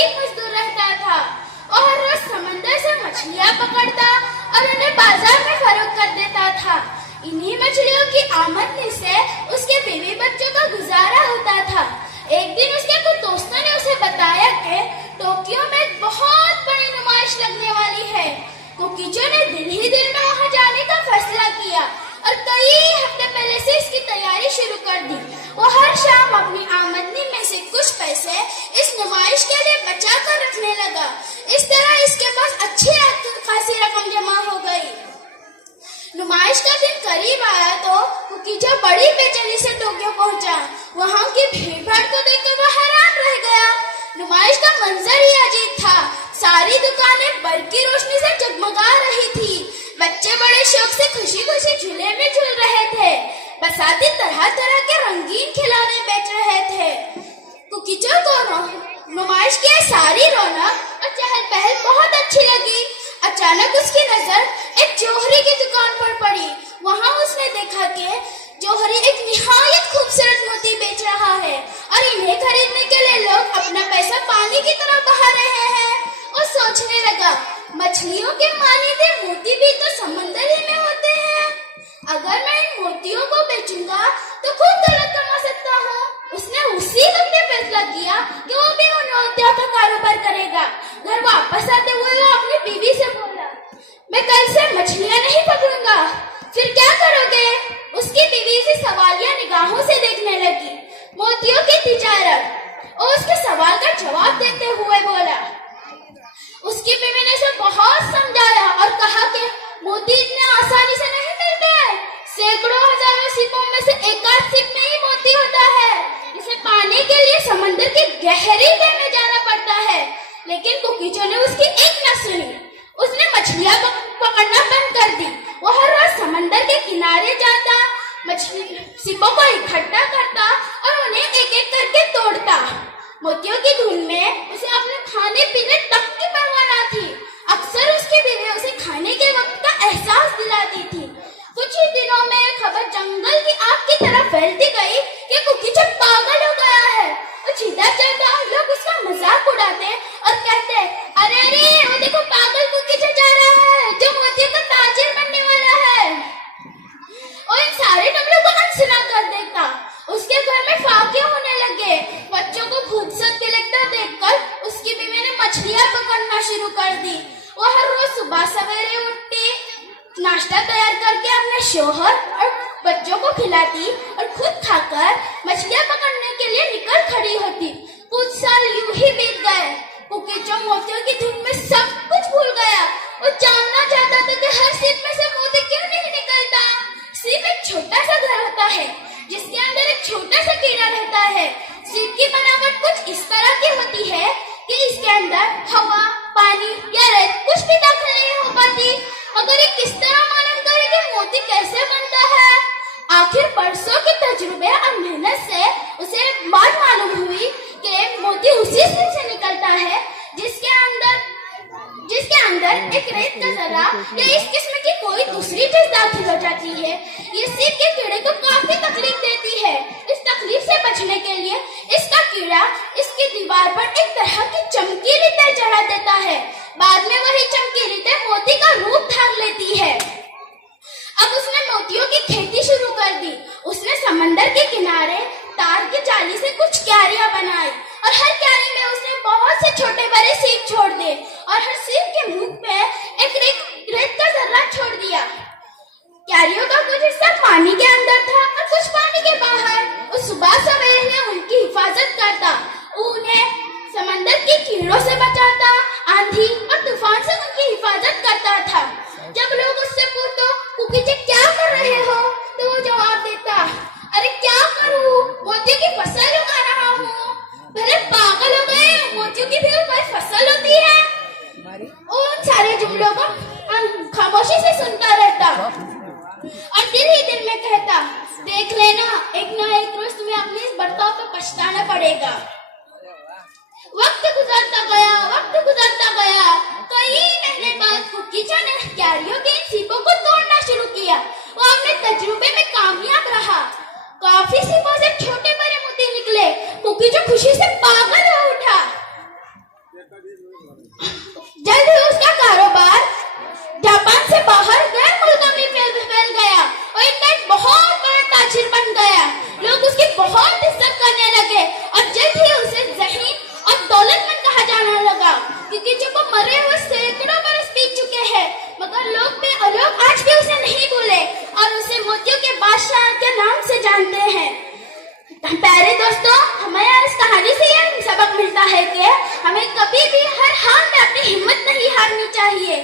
गरीब मजदूर रहता था और हर रोज समंदर से मछलियां पकड़ता और उन्हें बाजार में फरोख्त कर देता था। इन्हीं मछलियों की आमदनी से उसके बीवी बच्चों का गुजारा होता था। एक दिन उसके कुछ दोस्तों ने उसे बताया कि टोक्यो में बहुत बड़ी नुमाइश लगने वाली है। कुकीचो ने दिल ही दिल में वहां जाने का फैसला किया और कई हफ्ते पहले से इसकी तैयारी शुरू कर दी। वो हर शाम अपनी आमदनी में से कुछ पैसे इस नुमाइश के लिए बचा कर रखने लगा। इस तरह इसके पास अच्छी खासी रकम जमा हो गई। नुमाइश का दिन करीब आया तो कुकीचो बड़ी बेचैनी से टोक्यो पहुंचा। वहां की भीड़ भाड़ को देखकर वह हैरान रह गया। नुमाइश का मंजर ही अजीब था। सारी दुकानें बल्ब की रोशनी से जगमगा रही थी। बच्चे बड़े शौक से खुशी खुशी झूले में झूल रहे थे। बसाती तरह तरह के रंगीन खिलौने बेच रहे थे। कुकीचो को नुमाइश की सारी रौनक और चहल पहल बहुत अच्छी लगी। अचानक उसकी नजर एक जौहरी की दुकान पर पड़ी। वहां उसने देखा कि जौहरी एक निहायत खूबसूरत मोती बेच रहा है और इन्हें खरीदने के लिए लोग अपना पैसा पानी की तरह बहा रहे हैं। वो सोचने लगा, मछलियों के मानीते मोती भी तो समंदर ही में होते हैं। अगर मैं इन मोतियों को बेचूंगा तो खूब दौलत कमा सकता हूँ। उसने उसी वक्त फैसला किया कि वो भी उन मोतियों का कारोबार करेगा। घर वापस आते हुए वो अपनी बीवी से बोला, मैं कल से मछलियाँ नहीं पकड़ूंगा। फिर क्या करोगे? उसकी बीवी इसे सवालिया निगाहों से देखने लगी। मोतियों की तिजारत। और उसके सवाल का जवाब देते हुए बोला। उसकी बीवी ने उसे बहुत समझाया और कहा कि मोती इतने आसानी से नहीं मिलते हैं। सैकड़ों हजारों सिपों में से एक आध सिप में ही मोती होता है। इसे पाने के लिए समंदर की गहरी तह में जाना पड़ता है। लेकिन कुकीचो ने उसकी एक न सुनी। उसने मछलियां पकड़ना बंद कर दी। वो हर रोज समंदर के किनारे जाता, मछली सिपों को इकट्ठा करता और उन्हें एक एक करके तोड़ता। मोतियों की धुन में उसे अपने खाने पीने तक की परवाह न थी। अक्सर उसकी बीवी उसे खाने के वक्त का एहसास दिलाती थी। कुछ ही दिनों में यह खबर जंगल की आग की तरह फैलती गई कि कुकीचो पागल हो गया है। वो जिधर जाता लोग उसका मजाक उड़ाते और कहते, अरे अरे वो देखो पागल कुकीचो जा रहा है जो मोतियों का ताजिर बनने वाला है। और इन सारे जुमलों को अनसुना कर देता। उसके घर में फाके होने लगे। बच्चों को खूबसूरत खिलता देखकर उसकी बीवी ने मछलियां पकड़ना शुरू कर दी। वो हर रोज सुबह सवेरे उठती, नाश्ता तैयार करके अपने शोहर और बच्चों को खिलाती और खुद खाकर मछलियां पकड़ने के लिए निकल खड़ी होती। कुछ साल यूं ही बीत गए। कुकीचो मोतियों की धुन में सब कुछ भूल गया। वो जानना चाहता था कि हर सीप में से मोती क्यों नहीं निकलता। सीप एक छोटा सा घर होता है जिसके अंदर एक छोटा सा कीड़ा रहता है। सीप की बनावट कुछ इस तरह की होती है कि इसके अंदर हवा, पानी या रेत कुछ भी दाखिल नहीं हो पाती। मगर ये किस तरह मालूम करे कि मोती कैसे बनता है? आखिर बरसों के तजुर्बे और मेहनत से उसे बात मालूम हुई कि मोती उसी सीप से निकलता है जिसके अंदर एक रेत का जरा या इस किस्म की कोई दूसरी चीज दाखिल हो जाती है। ये सीप के कीड़े को काफी तकलीफ देती है। इस तकलीफ से बचने के लिए इसका कीड़ा इसकी दीवार पर एक तरह की चमकीली तह चढ़ा देता है। बाद में वही चमकीली तह मोती का रूप धार लेती है। अब उसने मोतियों की खेती शुरू कर दी। उसने समंदर के किनारे तार की जाली से कुछ क्यारियां बनाई और हर क्यारी में उसने बहुत से छोटे बड़े सीप छोड़ दिए और हर सीप के मुंह पे एक रेत का जर्रा छोड़ दिया। क्यारियों का कुछ हिस्सा पानी के अंदर था और कुछ पानी के बाहर। वो सुबह सवेरे उनकी हिफाजत करता, उन्हें समंदर के कीड़ों से बचाता, आंधी और तूफान से उनकी हिफाजत करता था। जब लोग उससे पूछते कुकीचो क्या कर रहे हो तो वो जवाब देता, अरे क्या करूं, मोतियों की फसल उगा रहा हूँ। भले पागल हो गए, मोतियों की भी कोई फसल होती है। उन सारे जुमलों को खामोशी से सुनता रहता और दिल ही दिल में कहता, देख लेना एक ना एक रोज तुम्हें अपने इस बर्ताव पे पछताना पड़ेगा। वक्त गुजरता गया। कई महीने बाद कुकीचो ने क्यारियों के इन सीपों को तोड़ना शुरू किया। वो अपने तजुर्बे में कामयाब रहा। काफी सीपों से छोटे बड़े मोती निकले। कुकीचो खुशी से पागल हो उठा। हमें कभी भी हर हाल में अपनी हिम्मत नहीं हारनी चाहिए।